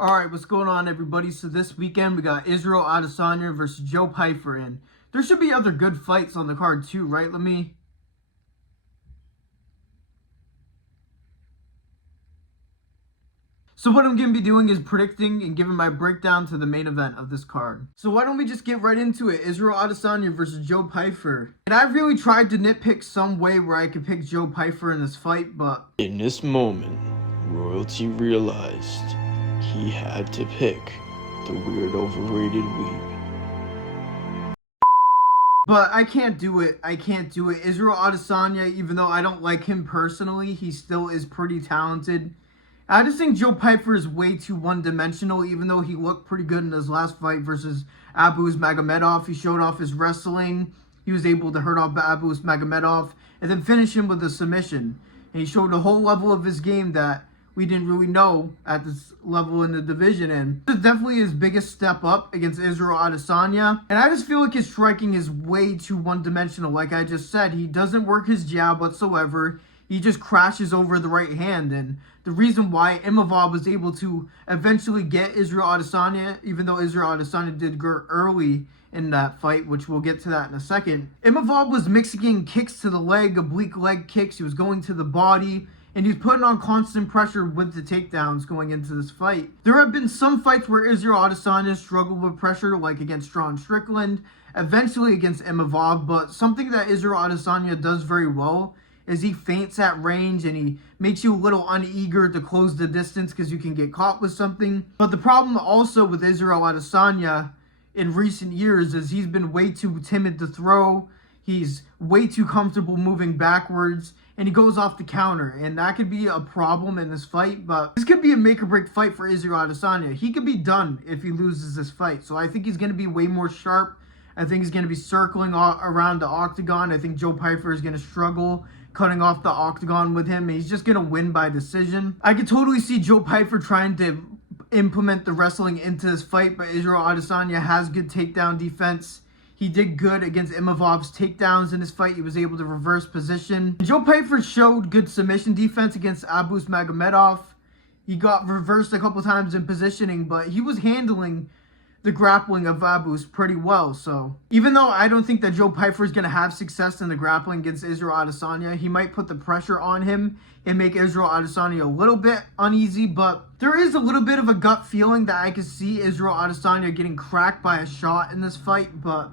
Alright, what's going on, everybody? So this weekend we got Israel Adesanya versus Joe Pyfer, and there should be other good fights on the card too, right? So what I'm going to be doing is predicting and giving my breakdown to the main event of this card. So why don't we just get right into it? Israel Adesanya versus Joe Pyfer. And I really tried to nitpick some way where I could pick Joe Pyfer in this fight, but in this moment, royalty realized he had to pick the weird overrated weeb. But I can't do it. Israel Adesanya, even though I don't like him personally, he still is pretty talented. I just think Joe Pyfer is way too one-dimensional, even though he looked pretty good in his last fight versus Abus Magomedov. He showed off his wrestling. He was able to hurt off Abus Magomedov and then finish him with a submission. And he showed a whole level of his game that we didn't really know at this level in the division. And this is definitely his biggest step up against Israel Adesanya. And I just feel like his striking is way too one-dimensional. Like I just said, he doesn't work his jab whatsoever. He just crashes over the right hand. And the reason why Imavov was able to eventually get Israel Adesanya, even though Israel Adesanya did good early in that fight, which we'll get to that in a second. Imavov was mixing in kicks to the leg, oblique leg kicks. He was going to the body, and he's putting on constant pressure with the takedowns going into this fight. There have been some fights where Israel Adesanya struggled with pressure, like against Sean Strickland, eventually against Imavov, but something that Israel Adesanya does very well is he feints at range and he makes you a little uneager to close the distance because you can get caught with something. But the problem also with Israel Adesanya in recent years is he's been way too timid to throw. He's way too comfortable moving backwards, and he goes off the counter. And that could be a problem in this fight, but this could be a make-or-break fight for Israel Adesanya. He could be done if he loses this fight. So I think he's going to be way more sharp. I think he's going to be circling around the octagon. I think Joe Pyfer is going to struggle cutting off the octagon with him. He's just going to win by decision. I could totally see Joe Pyfer trying to implement the wrestling into this fight, but Israel Adesanya has good takedown defense. He did good against Imavov's takedowns in this fight. He was able to reverse position. Joe Pyfer showed good submission defense against Abus Magomedov. He got reversed a couple times in positioning, but he was handling the grappling of Abus pretty well. So even though I don't think that Joe Pyfer is going to have success in the grappling against Israel Adesanya, he might put the pressure on him and make Israel Adesanya a little bit uneasy. But there is a little bit of a gut feeling that I could see Israel Adesanya getting cracked by a shot in this fight. But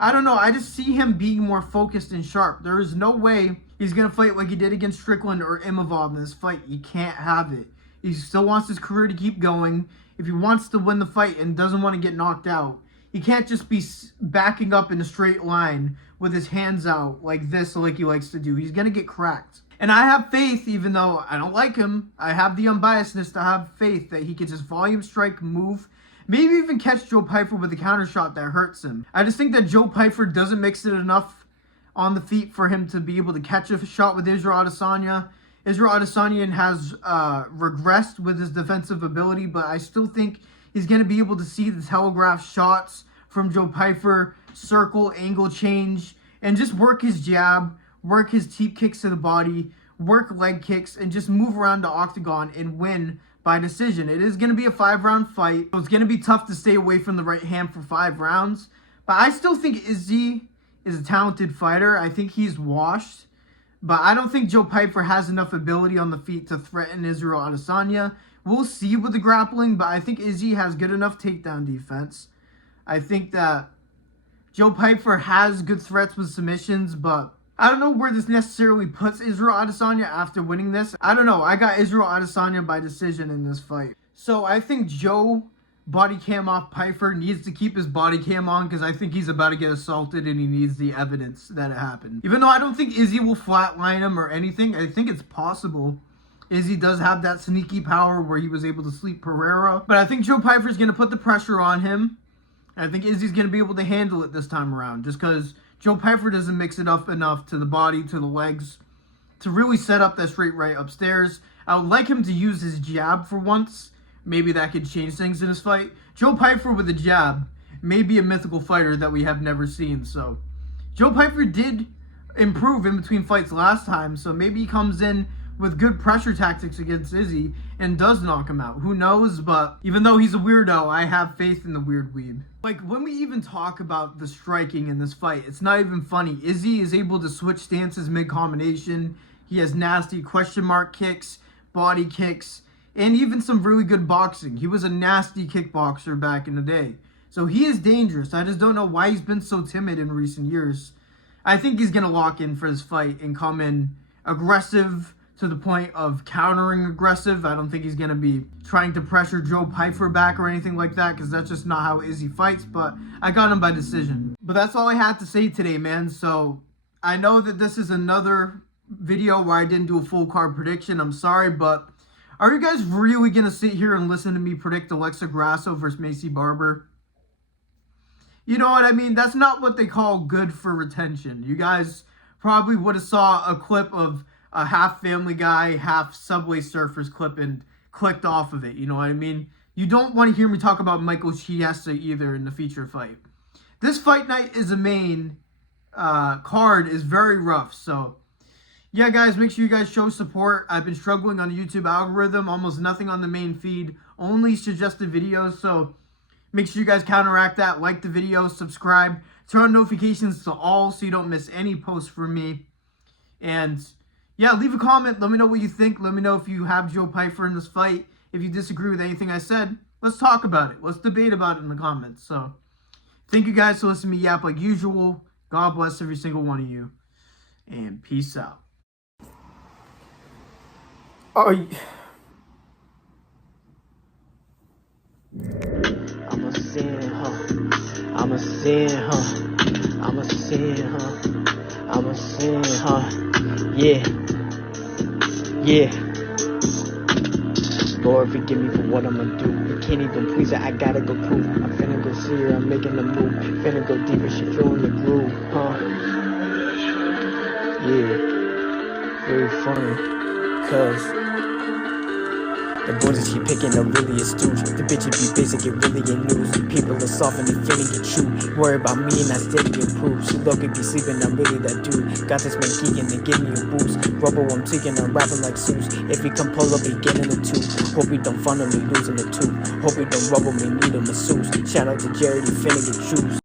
I don't know. I just see him being more focused and sharp. There is no way he's going to fight like he did against Strickland or Imavov in this fight. He can't have it. He still wants his career to keep going. If he wants to win the fight and doesn't want to get knocked out, he can't just be backing up in a straight line with his hands out like this, like he likes to do. He's going to get cracked. And I have faith, even though I don't like him, I have the unbiasedness to have faith that he can just volume strike, move, maybe even catch Joe Pyfer with a counter shot that hurts him. I just think that Joe Pyfer doesn't mix it enough on the feet for him to be able to catch a shot with Israel Adesanya. Israel Adesanya has regressed with his defensive ability, but I still think he's going to be able to see the telegraph shots from Joe Pyfer, circle, angle change, and just work his jab, work his teep kicks to the body, work leg kicks, and just move around the octagon and win by decision. It is going to be a 5-round fight, so it's going to be tough to stay away from the right hand for 5 rounds. But I still think Izzy is a talented fighter. I think he's washed. But I don't think Joe Pyfer has enough ability on the feet to threaten Israel Adesanya. We'll see with the grappling, but I think Izzy has good enough takedown defense. I think that Joe Pyfer has good threats with submissions, but I don't know where this necessarily puts Israel Adesanya after winning this. I don't know. I got Israel Adesanya by decision in this fight. So I think Joe body cam off Pyfer needs to keep his body cam on because I think he's about to get assaulted and he needs the evidence that it happened. Even though I don't think Izzy will flatline him or anything, I think it's possible. Izzy does have that sneaky power where he was able to sleep Pereira. But I think Joe Pyfer is going to put the pressure on him. I think Izzy's going to be able to handle it this time around just because Joe Pyfer doesn't mix it up enough to the body, to the legs, to really set up that straight right upstairs. I would like him to use his jab for once. Maybe that could change things in this fight. Joe Pyfer with a jab may be a mythical fighter that we have never seen. So Joe Pyfer did improve in between fights last time. So maybe he comes in with good pressure tactics against Izzy and does knock him out. Who knows? But even though he's a weirdo, I have faith in the weird weeb. Like, when we even talk about the striking in this fight, it's not even funny. Izzy is able to switch stances mid-combination. He has nasty question mark kicks, body kicks, and even some really good boxing. He was a nasty kickboxer back in the day. So he is dangerous. I just don't know why he's been so timid in recent years. I think he's going to lock in for this fight and come in aggressive to the point of countering aggressive. I don't think he's going to be trying to pressure Joe Pyfer back or anything like that, because that's just not how Izzy fights. But I got him by decision. But that's all I had to say today, man. So I know that this is another video where I didn't do a full card prediction. I'm sorry, but are you guys really going to sit here and listen to me predict Alexa Grasso versus Macy Barber? You know what I mean? That's not what they call good for retention. You guys probably would have saw a clip of a half Family Guy, half Subway Surfers clip and clicked off of it. You know what I mean? You don't want to hear me talk about Michael Chiesa either in the feature fight. This fight night is a main card is very rough. So, yeah, guys, make sure you guys show support. I've been struggling on the YouTube algorithm. Almost nothing on the main feed. Only suggested videos. So, make sure you guys counteract that. Like the video, subscribe, turn on notifications to all so you don't miss any posts from me. And yeah, leave a comment. Let me know what you think. Let me know if you have Joe Pyfer in this fight. If you disagree with anything I said, let's talk about it. Let's debate about it in the comments. So thank you guys for listening to me yap like usual. God bless every single one of you. And peace out. I'm a sin, huh? I'm a sin, huh? I'm a sin, huh? I'm a sin, huh? Yeah. Yeah. Lord, forgive me for what I'ma do. You can't even please her, I gotta go prove. I'm finna go see her, I'm making a move. Finna go deeper, she feeling the groove, huh? Yeah. Very funny, cause the boys that she picking are really astute. The bitches be basic, it really ain't news. People are soft and they finna get chewed. Worry about me and I steady improve. She low could be sleeping, I'm really that dude. Got this man geeking and give me a boost. Rubber, I'm taking, I'm rapping like Zeus. If he come pull up, he getting a two. Hope he don't funnel me losing the two. Hope he don't rubble me, need a masseuse. Shout out to Jared, he finna get choose.